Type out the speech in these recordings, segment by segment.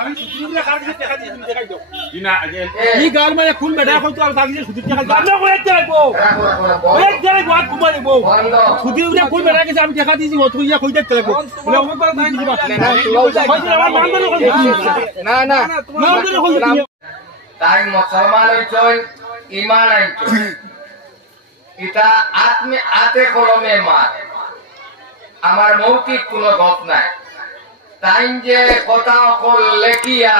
আমি সুদিরে কার কাছে টাকা দিয়ে দেখাই দাও দিনা আগে এই গাল মানে খুন বেটা কই তো তাকে সুদিরে টাকা দাও না কই যাইবো ওই যাই বাত ঘুমাইবো সুদিরে খুন বেটা কাছে আমি টাকা দিছি ও তুই ইয়া কই দেখতে লাগবো বলে আমার পারে নাই দিবা না না না তাই মুসলমান হইছই ঈমান আনছই এটা আত্মে আতে কলমে মার আমার মৌখিক কোনো গপ নাই তাই যে কথা অকল লেখিয়া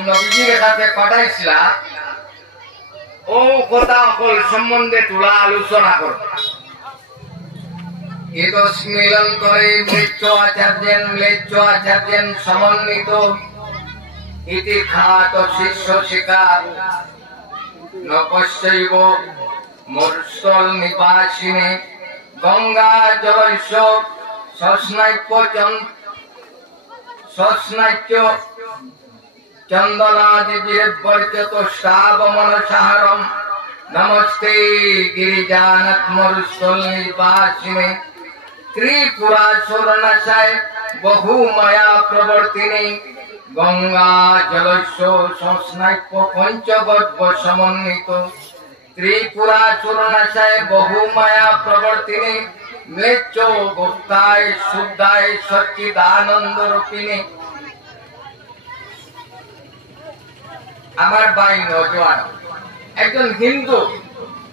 নবীজির কাছে পাঠাইছিলা ও কথা অকল সম্বন্ধে তোলা আলোচনা কর এদশ মিলন করে ম্লেচ্ছ আচার্যেন সমন্বিত ইতি খাত শিষ্য শিকার নপশ্যৈব মরুস্থল নিবাসিনে গঙ্গা জলস্য সস্নাক্য চন্দনাদি বিরবর্জিত শ্রাবমনসাহারম নমস্তে গিরিজানাথ মরুস্থল নিবাসিনে ত্রিপুরাসুরনাশায় বহু মায়া প্রবর্তিনী গঙ্গা জলস্য সস্নাক্য পঞ্চগর্ভ সমন্বিত ত্রিপুরাসুরনাশায় বহু মায়া প্রবর্তিনী ম্লেচ্ছ গুপ্তায় শুদ্ধায় সচ্চিদানন্দ রূপিণী আমার ভাই নজওয়ান একজন হিন্দু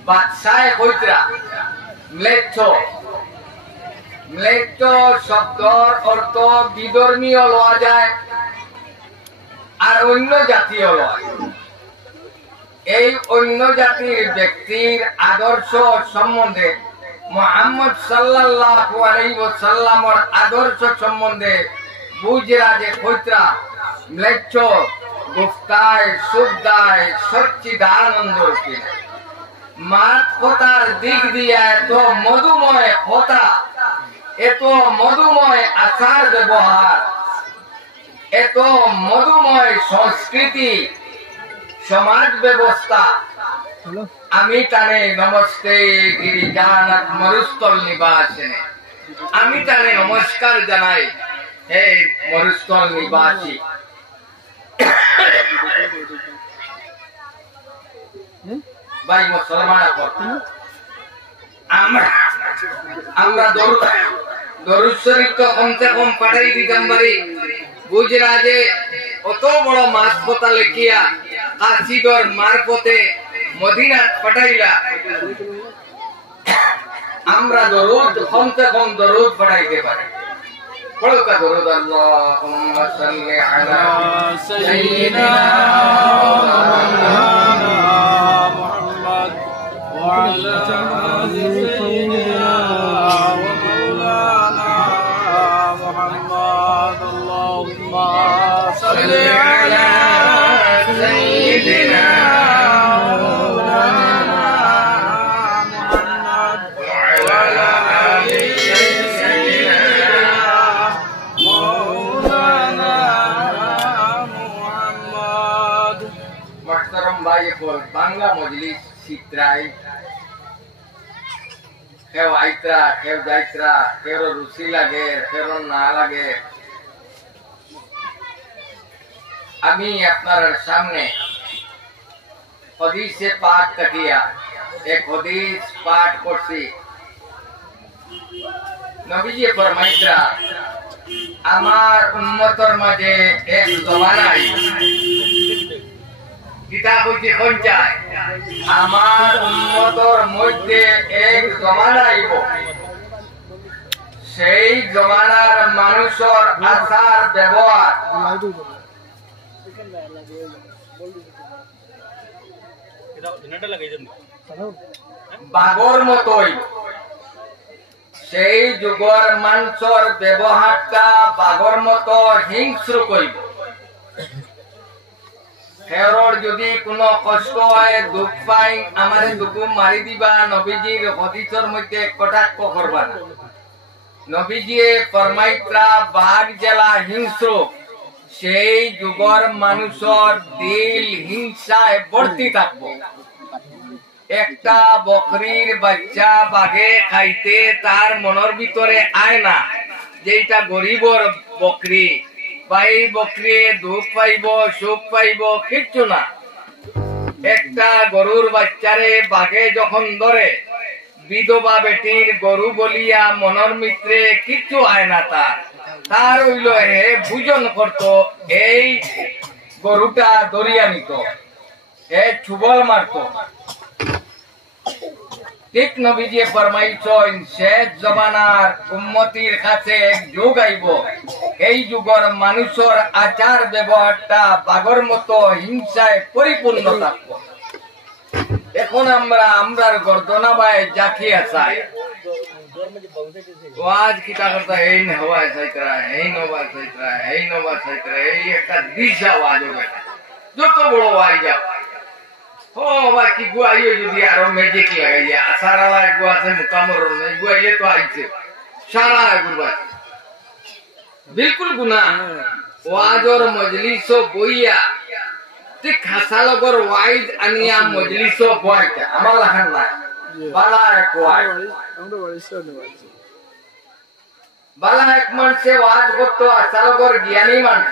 বাদশাহ কৈত্রা ম্লেচ্ছ শব্দর অর্থ বিধর্মীয় লওয়া যায় আর অন্য জাতীয় লয় এই অন্য জাতির ব্যক্তির আদর্শ সম্বন্ধে মুহাম্মদ সাল্লাল্লাহু আলাইহি ওয়াসাল্লামের আদর্শ সম্বন্ধে বুঝরা যে কৈত্রা ম্লেচ্ছ গুপ্তায় শুদ্ধায় সচ্চিদানন্দ রূপিণী মাত কথার দিক দিয়ে এত মধুময় কথা এত মধুময় আচার ব্যবহার এত মধুময় সংস্কৃতি সমাজ ব্যবস্থা আমি তানে নমস্তে গিরিজানাথ মরুস্থল নিবাসিনে আমি তানে নমস্কার জানাই হে মরুস্থল নিবাসী ভাই মুসলমান আমরা দরুদ শরীফ তো কমসে কম পাঠাই দিতাম পারি বুঝরা যে অত বড় মাছ পোতা লেখিয়া কাশিদর মারপথে মদিনা পাঠাইলা আমরা দরুদ কমসে কম দরুদ পাঠাইতে পারি পড়কা দরুদ আল্লাহুম্মা সাল্লি আলা সাইয়্যিদিনা মুহাম্মদ ওয়া আলা আলি সাইয়্যিদিনা ওয়া মাওলানা মুহাম্মদ আল্লাহুম্মা সাল্লি আলা সাইয়্যিদিনা বাংলা মজলিস চিত্রাই কেউ আইত্রা কেউ যাইত্রা কেউ রুচি লাগে কেউ না লাগে আমি আপনার সামনে হদিসে পাঠ কাটিয়া এক হদিস পাঠ করছি নবীজি ফরমাইত্রা আমার উম্মতর মাঝে এক জমানায় কিতাব হইতে সঞ্চায় আমার উম্মতর মধ্যে এক জমানা আইব সেই জমানার মানুষের আচার ব্যবহার বাঘর মতোই সেই যুগর মানুষের ব্যবহারটা বাঘর মতো হিংস্র কইব হেরর যদি কোনো কষ্ট হয় দুঃখ পাই আমারে দুঃখ মারি দিবা নবীজির হদিসের মধ্যে কটাক্ষ করবা না নবীজি ফরমাইত্রা বাঘ জেলা হিংস্র সেই যুগর মানুষের দিল হিংসায় ভর্তি থাকবো একটা বকরির বাচ্চা বাঘে খাইতে তার মনের ভিতরে আয় না যে এটা গরিবর বকরি ভাই বকরি দুঃখ পাইব সুখ পাইব কিচ্ছু না। একটা গরুর বাচ্চারে বাঘে যখন ধরে বিধবা বেটির গরু বলিয়া মনের মিত্রে কিচ্ছু আয় না তার হইল হে ভোজন করত এই গরুটা দরিয়া নিত হে ছুবল মারত। ঠিক নবীজি ফরমাইছেন শেষ জমানার উম্মতির কাছে এক যুগ আইব, এই যুগের মানুষের আচার ব্যবহারটা বাঘর মতো হিংসায় পরিপূর্ণ থাকবো। এখন আমরার গর্দনা বাই জাকিয়া চাই আজ কিতা করতা এই হওয়া চাইতরা এই নবা চাইতরা এই নবা চাইতরা এই একটা দিশা আওয়াজ হবে যত বড় আওয়াজ যাও ও বাকি গুয়াইয়ে যদি আরো ম্যাজিক লাগাইয়া সারা গুয়া আছে মুকামর গুয়াইয়ে তো আইছে সারা গুরবা বিলকুল গুনা ওয়াজর মজলিস বইয়া ঠিক হাসালগর ওয়াইজ আনিয়া মজলিস বইটা আমার লাখান না বালা এক ওয়াইজ আমরা বাড়িতে নেওয়াছি বালা এক মানুষে ওয়াজ করতো হাসালগর জ্ঞানী মানুষ।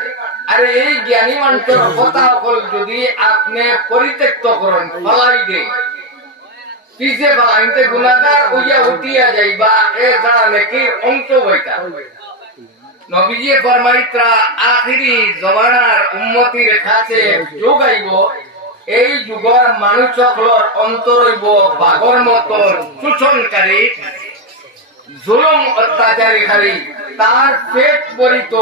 আরে এই জ্ঞানী মানুষের কথা হল যদি আপনি পরিত্যক্ত করেন ফলাই দেন পিছে ফলাইতে গুনাহগার হইয়া উঠিয়া যাইবা এ ছাড়া নাকি অংশ বইটা। নবীজি ফরমাইত্রা আখিরি জমানার উম্মতির কাছে যুগ আইব, এই যুগের মানুষ সকলের অন্তর হইব বাঘর মতো শোষণকারী জুলুম অত্যাচারীকারী তার পেট ভরিত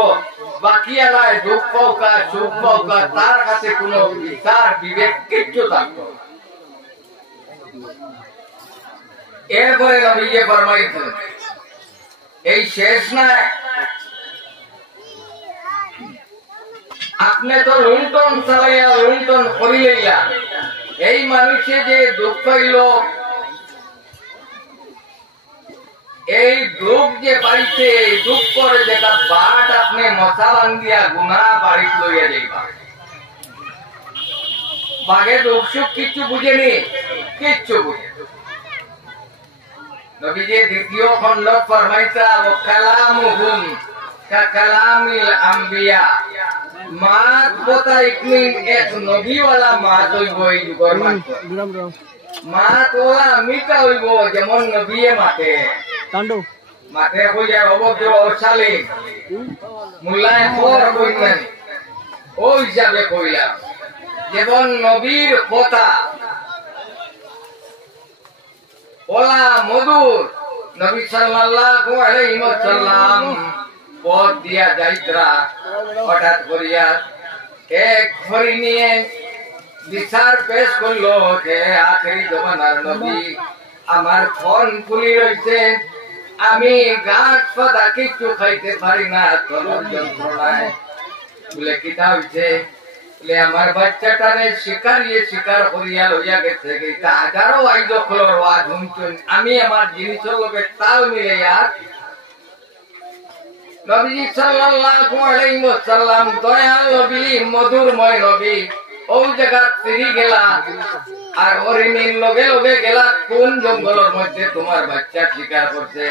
বাকি এলাকায় দুঃখ পাওকা সুখ পাওকা তার কাছে কোনো বিচার বিবেক কিচ্ছু থাকত। এরপরে নবীজি ফরমাইছেন এই শেষ নাই, আপনি তো লুণ্ঠন চালাইয়া লুণ্ঠন করিলেইয়া এই মানুষে যে দুঃখ পাইল এই দুঃখ যে বাড়িতে এই দুঃখ করে যেটা বাট আপনি মশা বান্ধিয়া গুনা বাড়ি লইয়া যাইবা। বাঘে দুঃখ সুখ কিচ্ছু বুঝেনি, কিচ্ছু বুঝে। নবীজি দ্বিতীয় খণ্ড ফরমাইতা ওয়া কালামুহুম কালামিল আম্বিয়া মাত কথা ইকমিন এক নবীওয়ালা মাত হইব এই যুগের মাত ওলা মিটা হইব যেমন নবীয়ে মাতে মাতে কইয়া অভদ্র অশালীন মুল্লায় খবর কইলেন ও হিসাবে কইলাম যেমন নবীর কথা ওলা মধুর নবী সাল্লাল্লাহু আলাইহি ওয়াসাল্লাম পথ দিয়া যাইত্রা হঠাৎ করিয়া এক ঘড়ি নিয়ে বিচার পেশ করলো যে আখেরি জমানার নবী আমার ফোন খুলি রয়েছে, আমি গাছ পাতা কিচ্ছু খাইতে পারি না তোর যন্ত্রণায়। বলে কিতা হইছে? বলে আমার বাচ্চাটারে শিকার করিয়া লইয়া গেছে গীতা হাজারো আইজ খোলর ওয়াজ শুনছেন, আমি আমার জিনিসের লোকে তাল মিলে আর নবীজি সাল্লাল্লাহু আলাইহি ওয়াসাল্লাম দয়াল নবী মধুরময় নবী ওই জায়গা ফিরি গেলা আর হরিণীর লগে লগে গেলা কোন জঙ্গলের মধ্যে তোমার বাচ্চা শিকার করছে।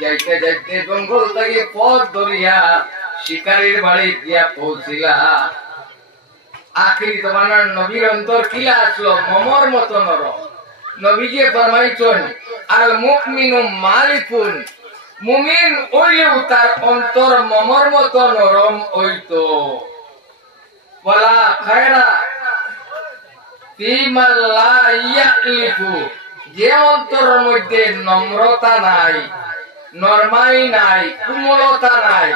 যাইতে যাইতে জঙ্গল থেকে পথ ধরিয়া শিকারীর বাড়ি গিয়া পৌঁছিলা। আখিরি তোমার নবীর অন্তর কিলা আসলো মমর মতো নরম। নবীজি ফরমাইছেন আল মুমিনু মালিকুন, মুমিন হইলেও তার অন্তর মমর মতো নরম হইতো। বলা খায়রা ফিমা লা ইয়ালিফু, যে অন্তরের মধ্যে নম্রতা নাই, নরমাই নাই, কোমলতা নাই,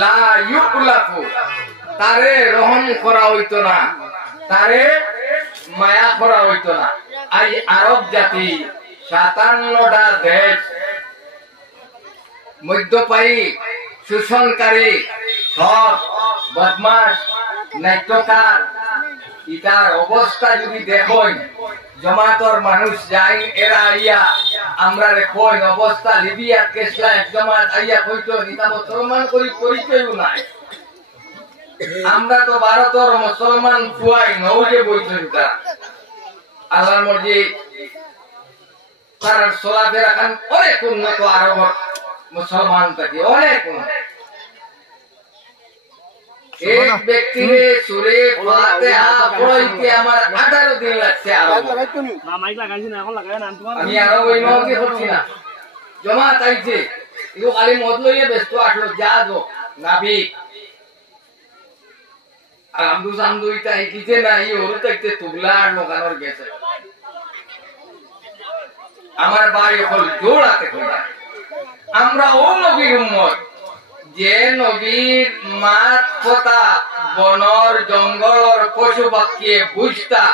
লা ইউকলাফু, তারে রহম করা হইতো না, তারে মায়া করা হইতো না। আই আরব জাতি 57টা দেশ মধ্যপায়ী শোষণকারী সব বদমাস নাট্যকার ইটার অবস্থা যদি দেখেন জমাতর মানুষ যাই এরা আইয়া আমরা রেখেন অবস্থা লিবিয়ার কেসলা এক জমাত আইয়া কইতো নিতা মুসলমান করি পরিচয় নাই। আমরা তো ভারতের মুসলমান ফুয়াই নৌজে বইছেন তারা আল্লাহর মর্জি তার চলাফেরা খান অনেক উন্নত আরব মুসলমান থাকি অনেক উন্নত। এক ব্যক্তিরে সুরে ফাতিহা পড়াইতে আমার 18 দিন লাগছে আমি আরো ওই মহকে করছি না জমা চাইছে এগুলো খালি মদ লইয়ে ব্যস্ত আসলো যা নাবি আমদু সামদু ইটা শিকিছে না ই ওর তাইতে তুগলা আর লোকানোর গেছে আমার ভাই হল জোড়াতে কইরা আমরা ও নবীর উম্মত যে নবীর মাত কথা বনর জঙ্গলর পশু পাখিয়ে বুঝতা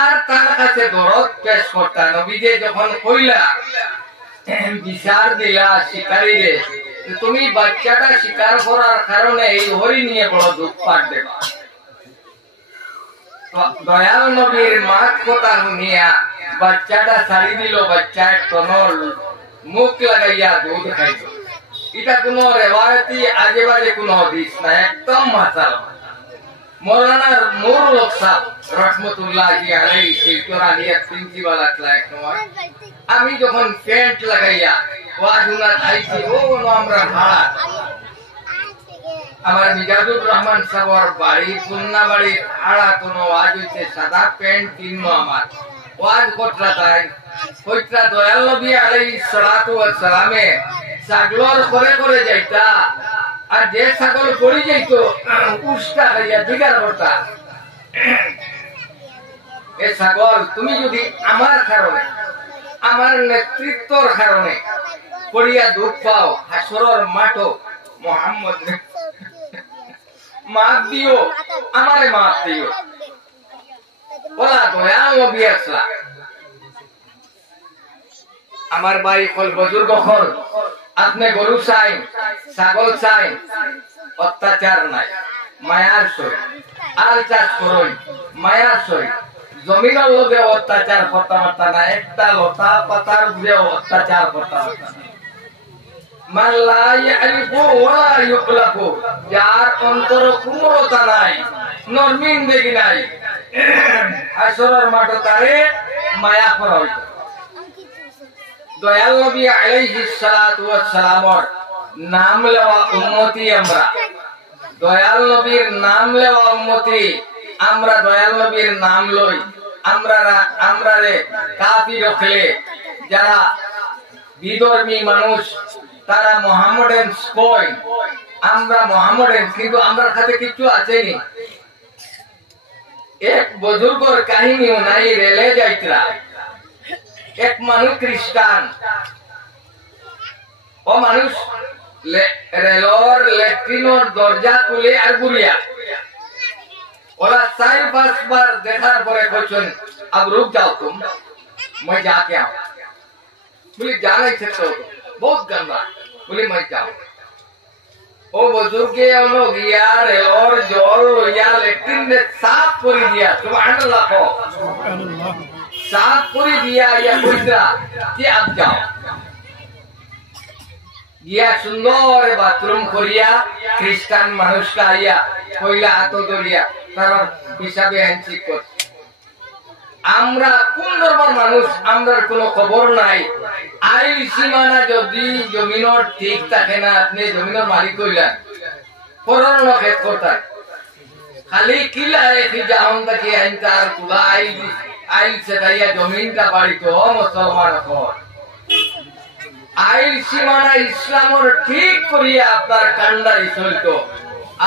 আর তার কাছে দরদ পেশ করতা নবী যে যখন কইলা বিচার দিলা শিকারীরে তুমি বাচ্চাটা শিকার করার কারণে এই হরি নিয়ে বড় দুঃখ পাঠ দেবা দয়াল নবীর মাত কথা শুনিয়া বাচ্চাটা ছাড়ি দিল বাচ্চার তনর মুখ লাগাইয়া দুধ খাইল এটা কোন রেওয়ায়তি আজে বাজে কোন হাদিস না একদম মাসাল মৌলানা নুরুল হক সাহেব রহমতুল্লাহি আলাইহি শিলচরানিয়া প্রিন্সিপাল আসলা এক সময় আমি যখন প্যান্ট লাগাইয়া ওয়াজুনা আইছি ও আমরা ভাড়া আমার মিজাজুর রহমান সাহেবের বাড়ি খুলনা বাড়ি ভাড়া কোন ওয়াজ হইছে সাদা প্যান্ট কিনবো আমার ওয়াজ করতা তাই কইতা দয়াল নবী আলাইহিস সালাতু ওয়াস সালামে ছাগলর করে করে যাইতা আর যে ছাগল পড়ি যাইতো উষ্টা হইয়া দিগার করতা এ ছাগল তুমি যদি আমার কারণে আমার নেতৃত্বর কারণে পড়িয়া দুঃখ পাও হাসরের মাঠো মুহাম্মদ মাফ দিও আমারে মাফ দিও বলা দয়াল নবী আসলা আমার ভাই কল বুজুর্গ কল আপনি গরু চাই ছাগল চাই অত্যাচার নাই মায়ার সই আল চাষ করই মায়ার সই জমিনের লোকে অত্যাচার করতে পারতা না একটা লতা পাতার উপরে অত্যাচার করতে পারতা না মাল্লা ইয়ারিফু ওয়া ইউকলাফু যার অন্তর কুমরতা নাই নরমিন দেখি নাই হাসরের মাঠে তারে মায়া করা হইতো দয়াল নবী আলাইহিস সালাতু ওয়াস সালামর নাম লওয়া উম্মতি আমরা দয়াল নবীর নাম লওয়া উম্মতি আমরা দয়াল নবীর নাম লই আমরা রে কাফির রখলে যারা বিধর্মী মানুষ তারা মোহাম্মডেন্স কই আমরা মোহাম্মডেন্স কিন্তু আমার কাছে কিছু আছেনি এক বুজুর্গর কাহিনীও নাই রেলে যাইতরা এক মানুষ খ্রিস্টান ও মানুষ রেলর ল্যাট্রিনোর দরজা খুলে আর গুড়িয়া ওরা 4-5 বার দেখার পরে কইছেন अब रुक जाओ तुम मैं जाके आऊं बोले जा नहीं सकते हो बहुत गंदा बोले मैं जाऊं ओ बुजुर्ग गया रेलर जल लोया लेकिन ने साफ कर दिया सुभान अल्लाह को साफ कर दिया या कोईरा कि आप जाओ गया सुंदर बाथरूम करिया ख्रिस्टान मानुष का आया कोईला हाथ धरिया तार हिसाबे ह্যান্ডশেক कर আমরা কোন ধর্মের মানুষ আমরার কোনো খবর নাই আইল সীমানা যদি জমিনের ঠিক থাকে না আপনি জমিনের মালিক হইলেন পরন খেত করতেন খালি কিলা কি জাহন তাকে আইনতার কুলা আইল সেটাইয়া জমিনটা বাড়ি তো মুসলমান হন আইল সীমানা ইসলামের ঠিক করিয়া আপনার কান্ডারি চলতো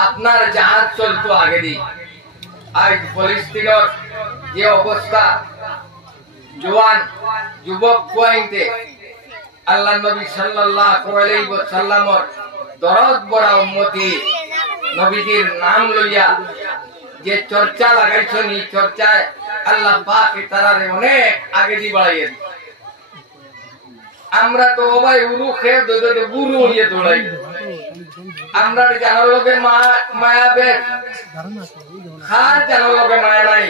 আপনার জাহাজ চলতো আগে দিই আজ ফিলিস্তিনের যে অবস্থা জওয়ান যুবক কোয়াইতে আল্লাহ নবী সাল্লাল্লাহু আলাইহি ওয়াসাল্লামের দরদ বড়া উম্মতি নবীজির নাম লইয়া যে চর্চা লাগাইছেন এই চর্চায় আল্লাহ পাক তারারে অনেক আগে দি বাড়াইয়েন আমরা তো ভাই উরু খেয়ে দে বুড়ো হয়ে দৌড়াই আমরা জানার লোকে মায়া বেশ খার জানার লোকে মায়া নাই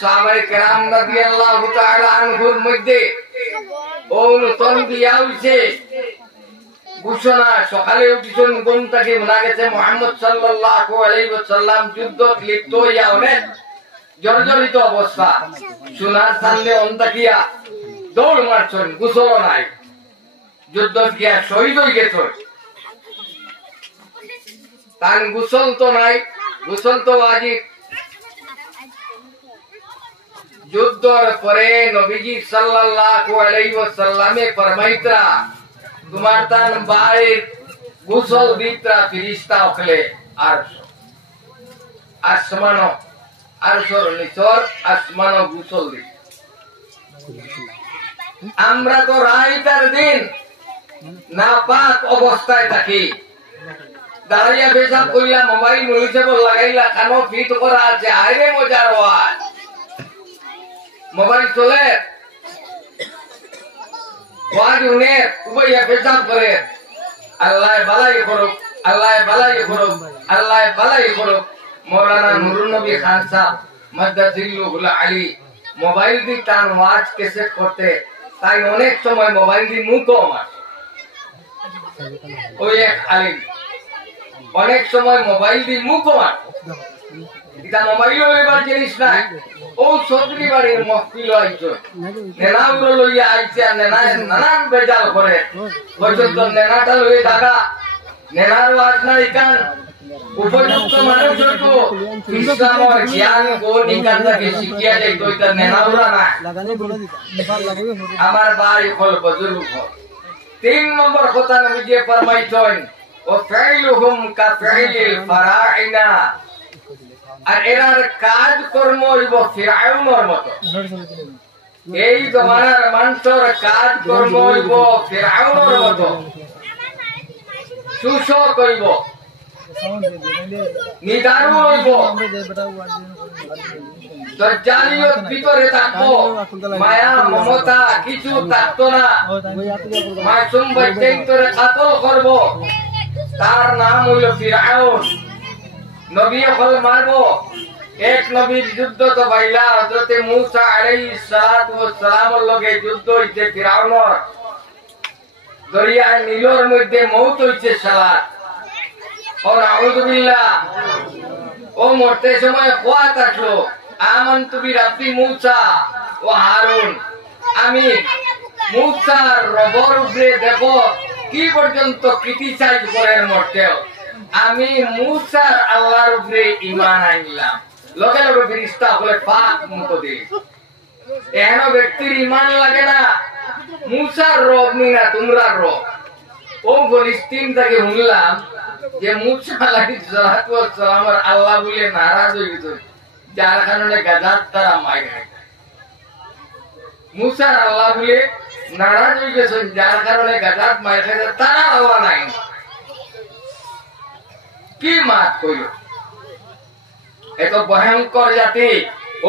সাহাবায়ে কেরাম রাদিয়াল্লাহু তাআলা আনহুর মধ্যে ও নতুন বিয়া হইছে ঘোষণা সকালে উঠিছেন ঘুম থেকে মনে গেছে মুহাম্মদ সাল্লাল্লাহু আলাইহি ওয়াসাল্লাম যুদ্ধত লিপ্ত হইয়া অনেক জর্জরিত অবস্থা সোনার সামনে অন্তাকিয়া দৌড় মারছেন গোসল নাই যুদ্ধ গিয়া শহীদ হয়ে গেছে তান গোসল তো নাই, গোসল তো ওয়াজিব। যুদ্ধর পরে নবীজি সাল্লাল্লাহু আলাইহি ওয়াসাল্লামে ফরমাইতা তোমার তান বাইর গোসল দিত্রা ফেরেশতা ওখলে আর আসমানো আরশর নিচর আসমানো গোসল দি। আমরা তো রাইতার দিন নাপাক অবস্থায় থাকি, দাঁড়িয়ে পেশাব করিলা, মোবাইল নুইসেব লাগাইলা, কানো ফিট করা আছে, আরে মজার ওয়াজ। মোবাইল চলে ওয়াজ উনে উবইয়া পেশাব করে, আল্লাহ বালাই করুক, আল্লাহ বালাই করুক, আল্লাহ বালাই করুক। মৌলানা নুরুন নবী খান সাহেব মাদ্দাজিল্লুহুল আলী মোবাইল দি টান ওয়াজ কেসেট করতে, তাই অনেক সময় মোবাইল দি মুখও আমার ওই এক আলিম অনেক সময় মোবাইল দি মুখও আমার এটা মোবাইল এবার জিনিস নাই। ও সদরি বাড়ির মহফিল আইছো, নেনাগুলো লইয়া আইছে, আর নানান বেজাল করে পর্যন্ত নেনাটা লইয়ে থাকা, নেনার ওয়াজ না ইকান উপযুক্ত মানুষ হইতো ইসলামের জ্ঞান ও নিকান থেকে শিখিয়া যাইতো, এটা নেনাউরা না। আমার ভাই হল বুজুর্গ হল। 3 নম্বর কথা নবীজি ফরমাইছেন ও ফাইলুহুম কা ফাইলিল ফারাইনা, আর এরার কাজ কর্ম হইব ফিরাউনের মতো। এই জমানার মানুষের কাজ কর্ম হইব ফিরাউনের মতো, শোষক হইব, নিদারু হইব, দজ্জালিয়ত ভিতরে থাকবো, মায়া মমতা কিছু থাকতো না, মাসুম বাচ্চা ভিতরে কাতল করব, তার নাম হইল ফিরাউন। নবী হল মারবো। এক নবীর যুদ্ধ তো বাইলা হযরতে মূসা আলাইহিস সালাতু ওয়াস সালামের লগে যুদ্ধ হইছে ফিরাউনের, দরিয়া নীলের মধ্যে মওত হইছে সালাত। ও নাউযু বিল্লাহ। ও মরতে সময় কোয়া থাকলো আমানতু বিরাব্বি মূসা ও হারুন, আমি মূসার রবের উপরে দেখো কি পর্যন্ত ক্রিটিসাইজ করেন মরতেও, আমি মূসার আল্লাহর উপরে ঈমান আনলাম। লগে লগে ফেরেশতা বলে পাক মতো দে, এহেন ব্যক্তির ঈমান লাগে না, মূসার রব নি না তোমরা রব। ও ফিলিস্তিন থেকে শুনলাম যে মূসা আলাইহিস সালাতু ওয়াস সালামের আল্লাহ বলে নারাজ হয়ে গেছে, যার কারণে গাজাত তারা মাইরে। মূসার আল্লাহ বলে নারাজ হয়ে গেছেন, যার কারণে গাজাত মাইরে, তারা আল্লাহ নাই। কি মাত কইল এত ভয়ঙ্কর জাতি,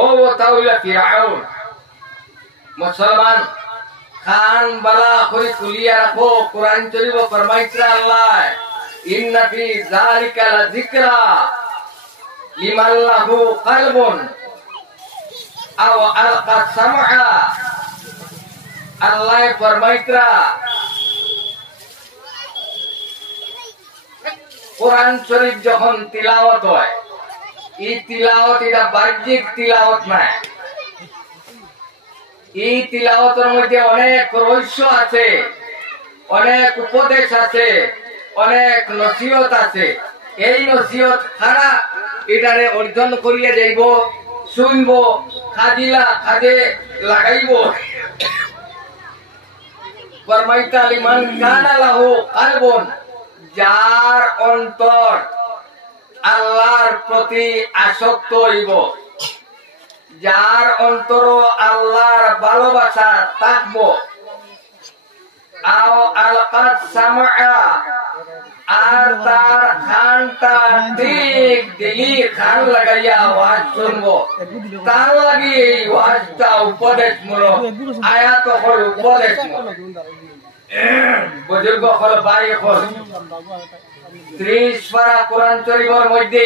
ও তাহলে ফিরাউন। মুসলমান খান বালা করে তুলিয়া রাখো, কোরআন শরীফ ফরমাইছে আল্লাহ ইন্না ফি যালিকা লাযিকরা লিমান লাহু কলবুন আও আলকা সামআ। আল্লাহ ফরমাইছে কোরআন শরীফ যখন তিলাওয়াত হয়, এই তিলাওয়াত এটা বাহ্যিক তিলাওয়াত নাই, এই তিলাওয়াতের মধ্যে অনেক রহস্য আছে, অনেক উপদেশ আছে, অনেক নসিহত আছে। এই নসিহত খারা এটারে অর্জন করিয়া যাইব, শুনব, খাজিলা খাজে লাগাইব। ফরমাইতা লিমান কানা লাহু কলবুন, যার অন্তর আল্লাহর প্রতি আসক্ত হইব, যার অন্তর আল্লাহর ভালোবাসা থাকবো, আও আলকাত সামআ, আর তার খানটা ঠিক দিলি খান লাগাইয়া আওয়াজ শুনবো, তার লাগি এই ওয়াজটা উপদেশমূলক, আয়াত হল উপদেশমূলক। বুজুর্গ হল ভাই হল 30 পারা কোরআন শরীফের মধ্যে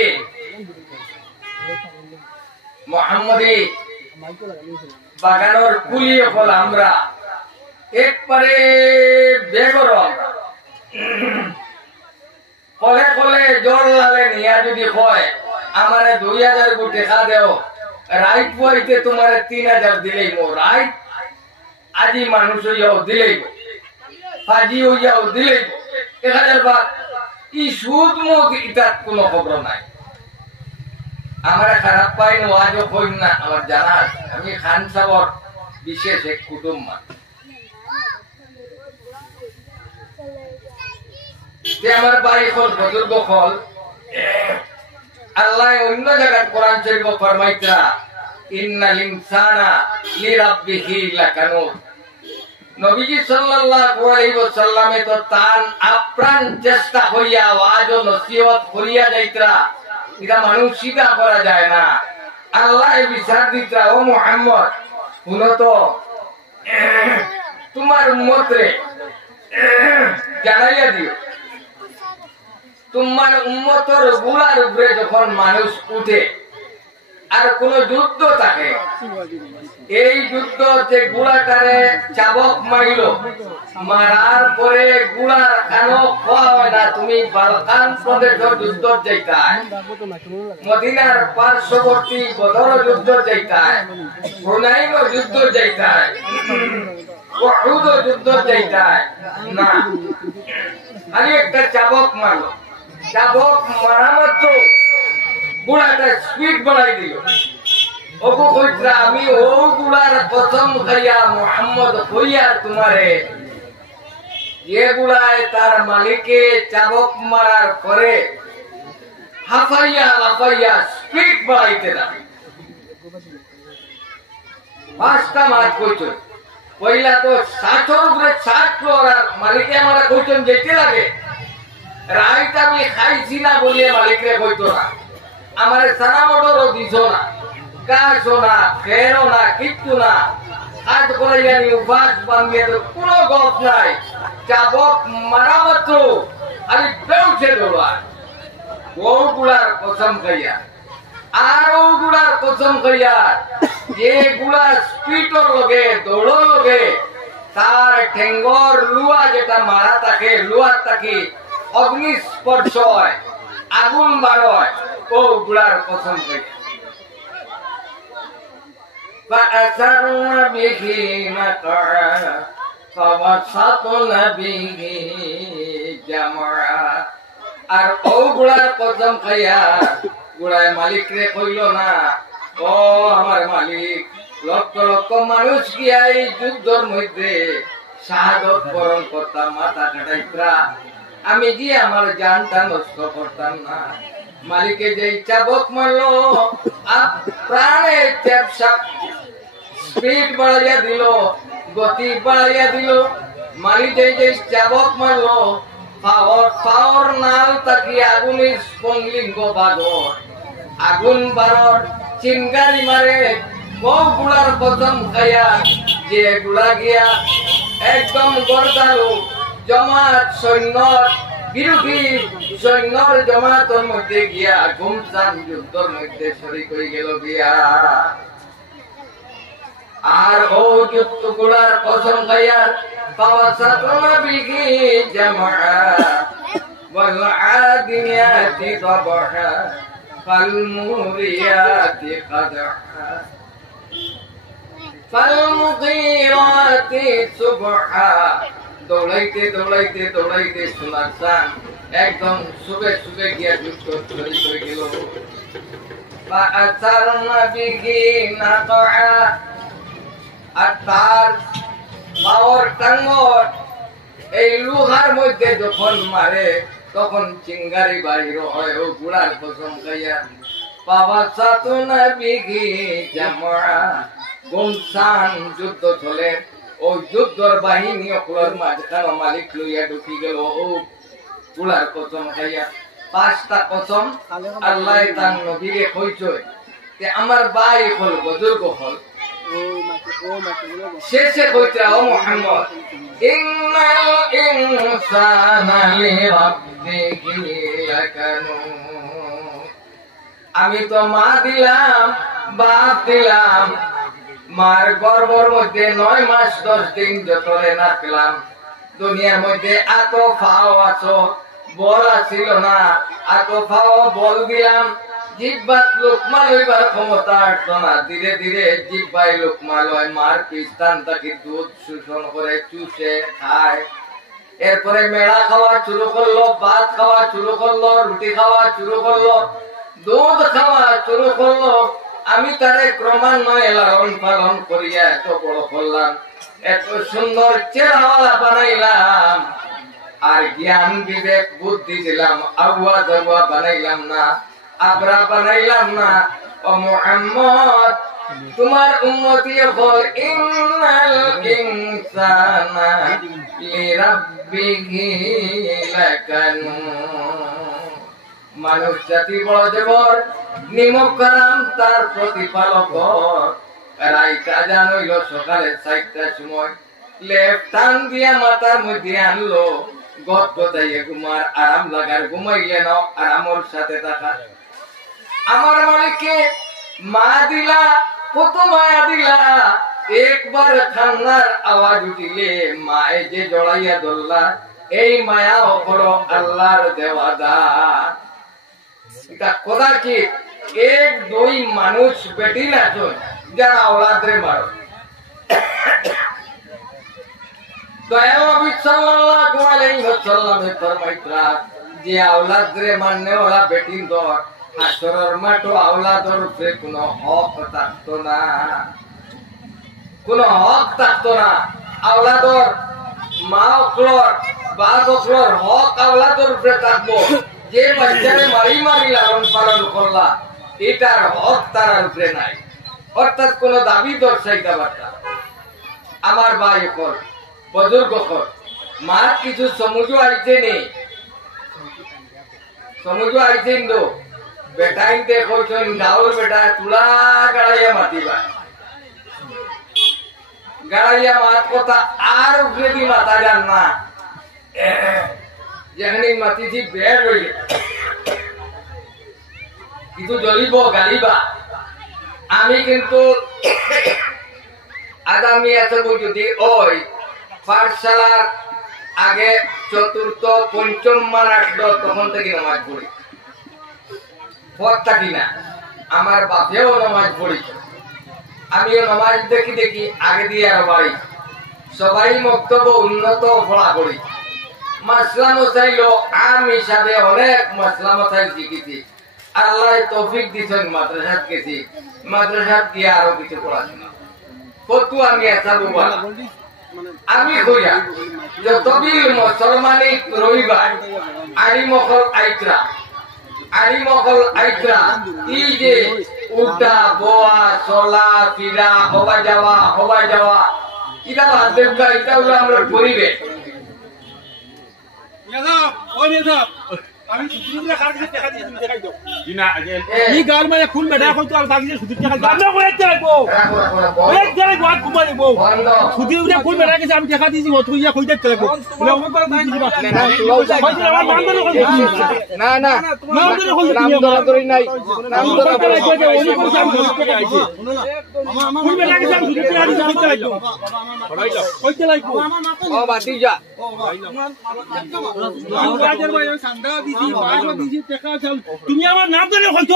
মুহাম্মদী বাগানোর কুলি হল আমরা একবারে বেগরম কলে কলে জোর লালে নিয়া যদি হয় আমারে 2000 গুটি খা দেও, রাইট বইতে তোমারে 3000 দিলেই মো, রাইট আজি মানুষ হইয়াও দিলেই, ফাজি হইয়াও দিলেই 1000 বার ই সুদ মুদ ইটার কোনো খবর নাই। আমার খারাপ পাই না ওয়াজও কই না, আমার জানা আছে আমি খান সাবর বিশেষ এক কুটুম্ব। আমার ভাই হল বুজুর্গ হল আল্লাহ অন্য জায়গায় কোরআন শরীফ ফরমাইতা ইন্নাল ইনসানা লিরাব্বিহি লাকানুত। নবীজি সাল্লাল্লাহু আলাইহি ওয়াসাল্লামে তো তান আপ্রাণ চেষ্টা করিয়া ওয়াজ ও নসিহত করিয়া যাইতরা, এটা মানুষ স্বীকার করা যায় না। আল্লাহ বিচার দিতরা, ও মুহাম্মদ শুনো তো তোমার উম্মতরে জানাইয়া দিও, তোমার উম্মতর গুলার উপরে যখন মানুষ উঠে আর কোন যুদ্ধ থাকে, এই যুদ্ধ যে গুড়াটারে চাবক মারিল, মারার পরে গুড়ার কানো খাওয়া হয় না, তুমি বালকান প্রদেশের যুদ্ধ যাইতায়, মদিনার পার্শ্ববর্তী বদর যুদ্ধ যাইতায়, হুনাইন যুদ্ধ যাইতায়, উহুদ যুদ্ধ যাইতায় না, আমি একটা চাবক মারল, চাবক মারা মাত্র গুড়াটা স্পিড বাড়াই দিল। ওগো কইত্রা আমি ও গুড়ার কসম খাইয়া মুহাম্মদ কইয়া তোমারে, যে গুড়ায় তার মালিকে চাবক মারার পরে হাফাইয়া লাফাইয়া স্পিড বাড়াইতে থাকে। পাঁচটা মাছ কইছ, পয়লা তো 60 উপরে 60 আর মালিকে আমরা কইছেন যেতে লাগে, রাইট আমি খাইছি না বলিয়ে মালিকরে কইতো না, আমার সানা মোটরও দিছ না, কাশো না, খেরো না, কিচ্ছু না, আজ করে জানি উপাস বানিয়ে তো কোনো গপ নাই। চাবক মারা মাত্র আমি বেউছে দৌড়ায়, ও গুড়ার কসম খাইয়া আর ও গুড়ার কসম খাইয়া, যে গুড়া স্পিডর লগে দৌড়র লগে তার ঠেঙ্গর লুয়া যেটা মারা থাকে, লুয়ার তাকে অগ্নি স্পর্শ হয়, আগুন বার হয়, ও গুড়ার কসম খাইয়া। فأثرن به نقعا فوسطن به جمعا। আর ও গুড়ার কসম খাইয়া গুড়ায় মালিক রে কইল না, ও আমার মালিক, লক্ষ লক্ষ মানুষ গিয়া এই যুদ্ধের মধ্যে শাহাদত বরণ করতাম, মাথা কাটাইতরা, আমি গিয়ে আমার জানটা নষ্ট করতাম না। মালিকে যে চাবক মারলো প্রাণে চেপসাপ স্পিড বাড়াইয়া দিল, গতি বাড়াইয়া দিল। মালিকে যে চাবক মারলো পাওয়ার নাল তাকি আগুনের স্পন্দলিঙ্গ বাগর, আগুন বারর চিনগারি মারে, বহু গুড়ার কদম খাইয়া যে গুড়া গিয়া একদম গরদারু জমাত সৈন্যর বিরোধী সৈন্যর জমাতের মধ্যে গিয়া ঘুমসান যুদ্ধের মধ্যে শরীক হয়ে গেল গিয়া। আর ও যুদ্ধ গুড়ার কসম খাইয়া পাওয়া সাতনা বিঘি জামা ওয়াল আদিয়াতি দবহা ফাল মুরিয়াতি কদহা ফাল মুগীরাতি সুবহা। দৌড়াইতে দৌড়াইতে দৌড়াইতে সোনার চান একদম সুবে সুবে গিয়া যুদ্ধ শরীক হয়ে গেল। আর তার পাওয়ার টাঙ্গর এই লোহার মধ্যে যখন মারে তখন চিঙ্গারি বাহির হয়। ও গুড়ার কসম খাইয়া বাবা সাতনা বিঘি জামা গুমসান যুদ্ধ চলে। ও যুদ্ধর বাহিনী অকুলার মাঝখানে মালিক লইয়া ঢুকি গেল। ও গুড়ার কসম খাইয়া পাঁচটা কসম আল্লাহ তার নবীরে কইছে যে আমার ভাই হল বুজুর্গ হল শেষে কইছে ও মুহাম্মদ ইন্নাল ইনসানা লিরাব্বিহি লাকানুত। আমি তো মা দিলাম বাপ দিলাম, মার গর্ভের মধ্যে 9 মাস 10 দিন যতলে নাচলাম। দুনিয়ার মধ্যে এত ফাও আছো, বল আসিল না, এত ফাও বল দিলাম। জিহ্বাত লোকমা লইবার ক্ষমতা আসতো না। ধীরে ধীরে জিহ্বায় লোকমা লয়, মার পিস্তান তাকে দুধ শোষণ করে চুষে খায়। এরপরে মেড়া খাওয়া শুরু করলো, ভাত খাওয়া শুরু করলো, রুটি খাওয়া শুরু করলো, দুধ খাওয়া শুরু করলো। আমি তারে ক্রমান্বয়ে লালন পালন করিয়া এত বড় করলাম, এত সুন্দর চেহারা বানাইলাম, আর জ্ঞান বিবেক বুদ্ধি দিলাম। আবুয়া জগুয়া বানাইলাম না, আবরা বানাইলাম না। ও মুহাম্মদ, তোমার উম্মতি হল ইন্নাল ইনসানা লিরাব্বিহি লাকানুন। মানুষ জাতি বড় দেবর, নিমক কারাম তার প্রতিপালক। রাইতা জান হইল সকালে 4টার সময়, লেফট টান দিয়া মাথার মধ্যে আনলো, গদ গদাইয়ে ঘুমার আরাম লাগার, ঘুমাইলে না আরামর সাথে থাকা। আমার মালিককে মা দিলা, কত মায়া দিলা, একবার ঠান্ডার আওয়াজ উঠিলে মায়ে যে জড়াইয়া ধরলা, এই মায়া অপর আল্লাহর দেওয়া দান। এটা কথা কি? 1-2 মানুষ বেটি না যারা আওলাদরে মারো। দয়াল নবী সাল্লাল্লাহু আলাইহি ওয়াসাল্লামে ফরমাইতরা, যে আওলাদরে মাননে ওরা বেটিন দর, হাসরের মাঠে আওলাদর উপরে কোনো হক থাকতো না, কোনো হক থাকতো না। আওলাদর মা অকলর বাপ অকলর হক আওলাদর উপরে থাকবো। যে বাচ্চারে মারি মারি লালন পালন করলা, এটার হক তার উপরে নাই, অর্থাৎ কোন দাবি দর্শাইতে পারতা। আমার ভাই অকল, বুজুর্গ অকল, মার কিছু সমুজো আইছে নেই, সমুজো আইছে ইন্দো বেটাইতে কইছেন গাঁওর বেটা তুলা গাড়াইয়া মাতিবা, গাড়াইয়া মাত কথা আর উপরে দি মাতা যান না। যেখানে মাতিছি বের হইলে কিছু জ্বলিব গালিবা। আমি কিন্তু আগামী আসবো যদি ওই পাঠশালার আগে 4র্থ 5ম মান আসলো, তখন থেকে নামাজ পড়ি, পথ থাকি না। আমার বাপেও নামাজ পড়িছে, আমিও নামাজ দেখি দেখি আগে দিয়ে আরো বাড়ি। সবাই বক্তব্য উন্নত পড়া করি। মাসলা মশাইল আম হিসাবে অনেক মাসলা মশাইল শিখেছি। আল্লাহ তৌফিক দিচ্ছেন, মাদ্রাসাত গেছি, মাদ্রাসাত গিয়ে আরো কিছু পড়াশোনা কত আমি আসাবো। আমি কইয়া যতবিল মুসলমানি রবিবার আলিমকল আইতরা, আলিমকল আইতরা, এই যে উল্টা বোয়া চলা ফিরা হবা যাওয়া এটা বাধ্যতা, এটা হলো আমরা পরিবেশ। আমি সুদীরে কার কাছে টাকা দিয়ে তুমি দেখাই দাও না এই গাল মানে ফুল মেডা কইতো আর তাকে সুদীরে টাকা দাও না কইতে লাগবো এক জায়গায় বাদ ঘুমা নিবো সুদীরে ফুল মেডা কাছে আমি টাকা দিয়েছি ও তুই ইয়া কইতে লাগবো বলে ওমে করে দিই দিবা না নাম ধরে কই না না নাম ধরে কই নাম ধরে নাই নাম ধরে কই যে ওনি কই আমি টাকা দিয়েছি মামা ফুল মেডা কাছে আমি সুদীরে টাকা দিয়েছি কইতে লাগবো কইতে লাগবো ও বাতি যা ও মামা রাজার ভাই সান্দা তুমি আমার নাম ধরে হয়তো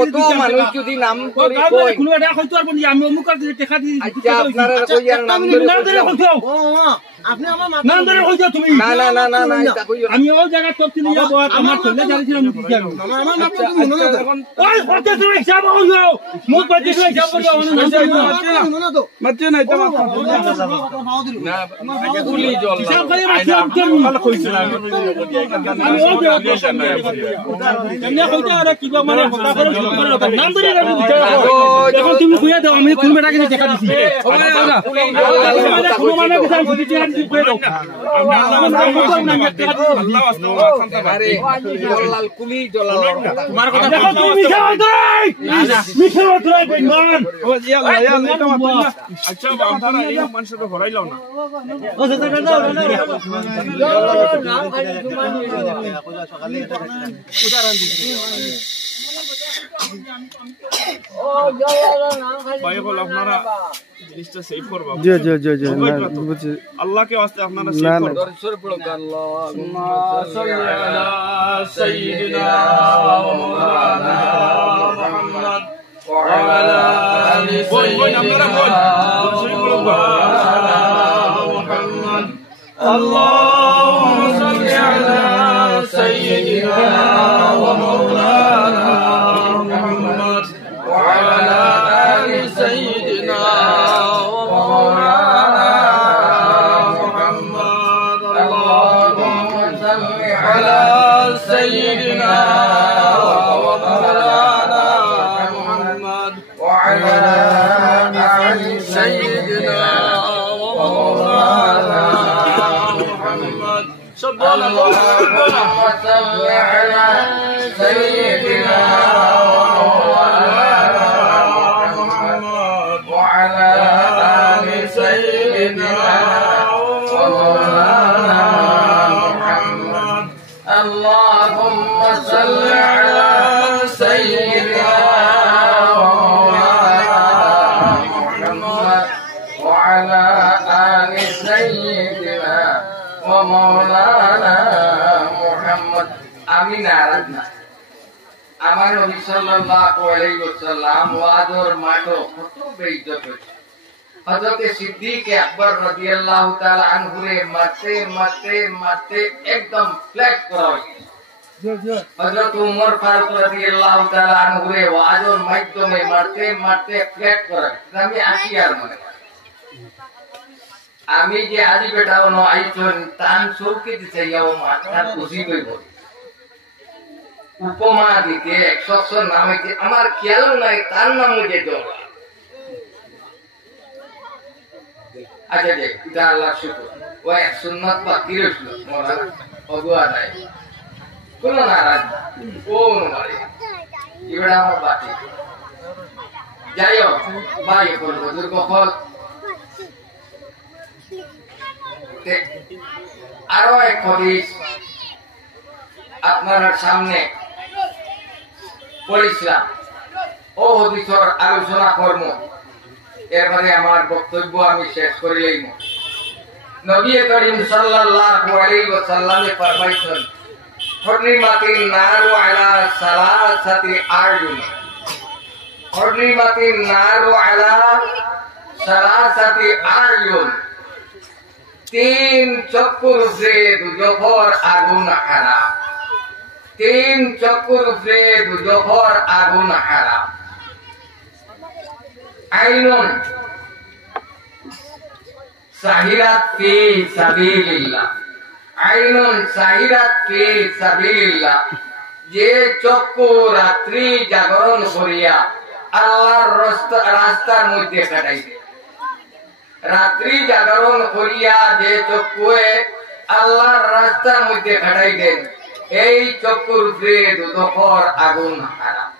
কত মানুষ যদি নাম করি কই কোন এটা হয়তো আর বলি আমি অমুক কাছে টাকা দিই আচ্ছা আপনারা কইয়ার নাম ধরে হয়তো ও আপনি আমার নাম ধরে হয়তো তুমি না না না না না এটা কইও আমি ওই জায়গা টপ চিনি যাব আমার চলে যাচ্ছিলাম আমি কি জানি আমার নাম তো তুমি মনে না ওই হতে তুমি হিসাব হইও মুখ বাজে তুমি হিসাব করো না তো মত না এটা না আগে গুলি জল হিসাব করে হিসাব কেন ভালো কইছ না আমি ওই জায়গা আরে কি মানে হতা করে নাম ধরে এখন তুমি কইয়া দাও আমি কোন বেটাকে টাকা দিছি কোন মানে কি আমি বুঝি টাকা দিছি কই দাও আরে জলাল কুলি জলাল তোমার কথা দেখো তুমি মিছা বলছাই বেঈমান ও ইয়া এটা মাত্র না আচ্ছা আপনারা এই মানুষকে হরাইলাও না ও সেটা দাও নাম খালি জুমানি সকালে উদাহরণ দিছি ও জলাল নাম খালি ভাই বল আপনারা জিনিসটা সেভ করবা জি বুঝি আল্লাহকে ওয়াস্তে আপনারা সেভ করুন দরজর পড়ো আল্লাহুম্মা সাল্লি আলা সাইয়্যিদিনা ওয়া মাওলানা মুহাম্মদ ওয়া আলা আলি সাইয়্যিদিনা আপনারা বল দরজর পড়ো মুহাম্মদ আল্লাহ سيدنا ومولانا محمد وعلى آل سيدنا ومولانا محمد صلى الله وسلم على سيدنا ومولانا محمد وعلى آل سيدنا ومولانا محمد اللهم صل على سيدنا ومولانا محمد وعلى آل سيدنا ومولانا محمد آمين আরাধনা আমার নবী সাল্লাল্লাহু আলাইহি ওয়াসাল্লাম ওয়াজর মাঠো কত বেইজ্জত হয়েছে হযরত সিদ্দিক আকবর রাদিয়াল্লাহু তাআলা আনহু রে মারতে একদম ফ্ল্যাট করা হয়েছে হযরত উমর ফারুক রাদিয়াল্লাহু তাআলা আনহু রে ওয়াজর মাধ্যমে মারতে ফ্ল্যাট করা আমি আসি আর মনে আমি যে আজি বেটাও ন আইছন তান সরকে দিতে যাও মাথা খুশি হইব উপমা দিতে এক শখস নামে আমার খেয়াল নাই তার নাম যে দেওয়া আচ্ছা দেখ এটা আল্লাহ শুকর ও এক সুন্নত বাকি রইল মোরা অগুয়া নাই কোন নারাজ কোন মারে এবার আমার বাকি যাই হোক ভাই করবো দুর্গফল আরো এক হাদিস আপনার সামনে পড়িছিলাম ও হাদিসের আলোচনা করব এরপরে আমার বক্তব্য আমি শেষ করে লইব নবী করিম সাল্লাল্লাহু আলাইহি ওয়াসাল্লামে ফরমাইছেন হররিমাতিন নারু আলা সালাসাতি আরজুন হররিমাতিন নারু আলা সালাসাতি আরজুন তিন চক্ষুর উপরে দুজখর আগুন হারাম তিন চক্ষুর উপরে দুজখর আগুন হারাম আইনুন সাহিরাত ফি সাবিলিল্লাহ আইনুন সাহিরাত ফি সাবিলিল্লাহ যে চক্ষু রাত্রি জাগরণ করিয়া আল্লাহর রাস্তার মধ্যে কাটাইবে রাত্রি জাগরণ করিয়া যে চক্ষুয়ে আল্লাহর রাস্তার মধ্যে কাটাইবেন এই চক্ষুর উপরে দুজখর আগুন হারাম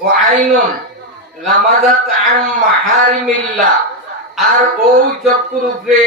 ও আইনুন গামাযাত আন মাহারিমিল্লাহ আর ও চক্ষুর উপরে